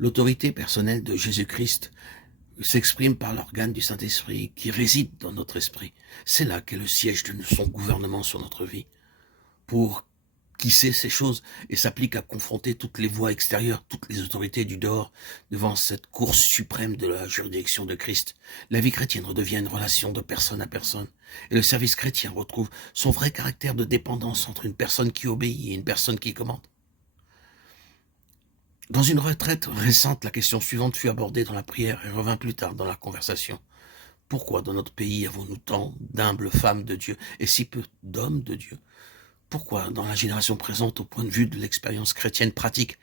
L'autorité personnelle de Jésus-Christ s'exprime par l'organe du Saint-Esprit qui réside dans notre esprit. C'est là qu'est le siège de son gouvernement sur notre vie. Pour qui sait ces choses et s'applique à confronter toutes les voies extérieures, toutes les autorités du dehors, devant cette course suprême de la juridiction de Christ. La vie chrétienne redevient une relation de personne à personne, et le service chrétien retrouve son vrai caractère de dépendance entre une personne qui obéit et une personne qui commande. Dans une retraite récente, la question suivante fut abordée dans la prière et revint plus tard dans la conversation. Pourquoi dans notre pays avons-nous tant d'humbles femmes de Dieu et si peu d'hommes de Dieu? Pourquoi, dans la génération présente, au point de vue de l'expérience chrétienne pratique,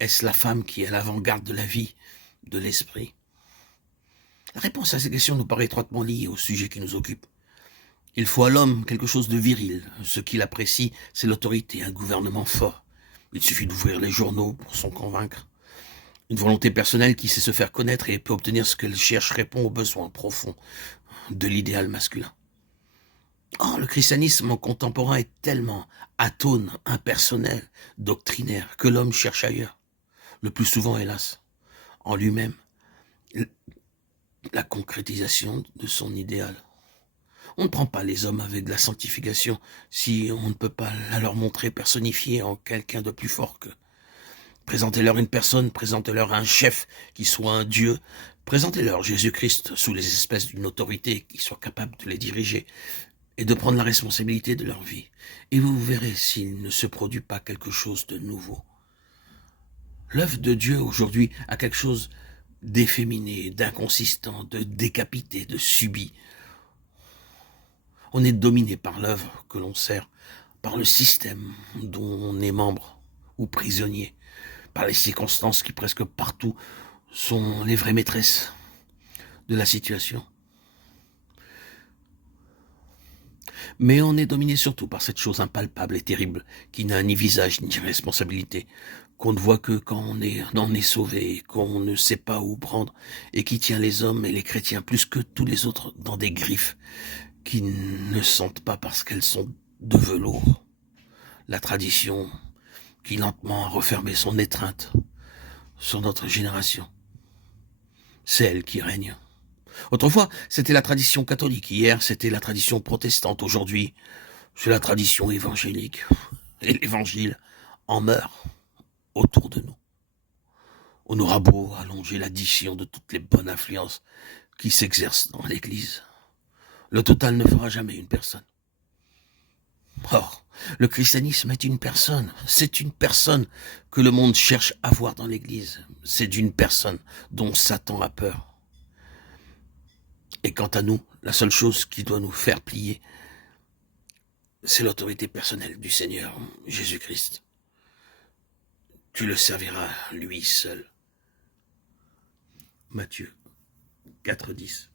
est-ce la femme qui est à l'avant-garde de la vie, de l'esprit? La réponse à ces questions nous paraît étroitement liée au sujet qui nous occupe. Il faut à l'homme quelque chose de viril. Ce qu'il apprécie, c'est l'autorité, un gouvernement fort. Il suffit d'ouvrir les journaux pour s'en convaincre. Une volonté personnelle qui sait se faire connaître et peut obtenir ce qu'elle cherche répond aux besoins profonds de l'idéal masculin. Or, le christianisme contemporain est tellement atone, impersonnel, doctrinaire, que l'homme cherche ailleurs. Le plus souvent, hélas, en lui-même, la concrétisation de son idéal. On ne prend pas les hommes avec de la sanctification si on ne peut pas la leur montrer personnifiée en quelqu'un de plus fort qu'eux. Présentez-leur une personne, présentez-leur un chef qui soit un Dieu, présentez-leur Jésus-Christ sous les espèces d'une autorité qui soit capable de les diriger et de prendre la responsabilité de leur vie. Et vous verrez s'il ne se produit pas quelque chose de nouveau. L'œuvre de Dieu aujourd'hui a quelque chose d'efféminé, d'inconsistant, de décapité, de subi. On est dominé par l'œuvre que l'on sert, par le système dont on est membre ou prisonnier, par les circonstances qui presque partout sont les vraies maîtresses de la situation. Mais on est dominé surtout par cette chose impalpable et terrible, qui n'a ni visage ni responsabilité, qu'on ne voit que quand on est sauvé, qu'on ne sait pas où prendre, et qui tient les hommes et les chrétiens plus que tous les autres dans des griffes qui ne sentent pas parce qu'elles sont de velours. La tradition qui lentement a refermé son étreinte sur notre génération, c'est elle qui règne. Autrefois, c'était la tradition catholique. Hier, c'était la tradition protestante. Aujourd'hui, c'est la tradition évangélique. Et l'évangile en meurt autour de nous. On aura beau allonger l'addition de toutes les bonnes influences qui s'exercent dans l'Église. Le total ne fera jamais une personne. Or, le christianisme est une personne. C'est une personne que le monde cherche à voir dans l'Église. C'est d'une personne dont Satan a peur. Et quant à nous, la seule chose qui doit nous faire plier, c'est l'autorité personnelle du Seigneur Jésus-Christ. Tu le serviras lui seul. Matthieu 4,10.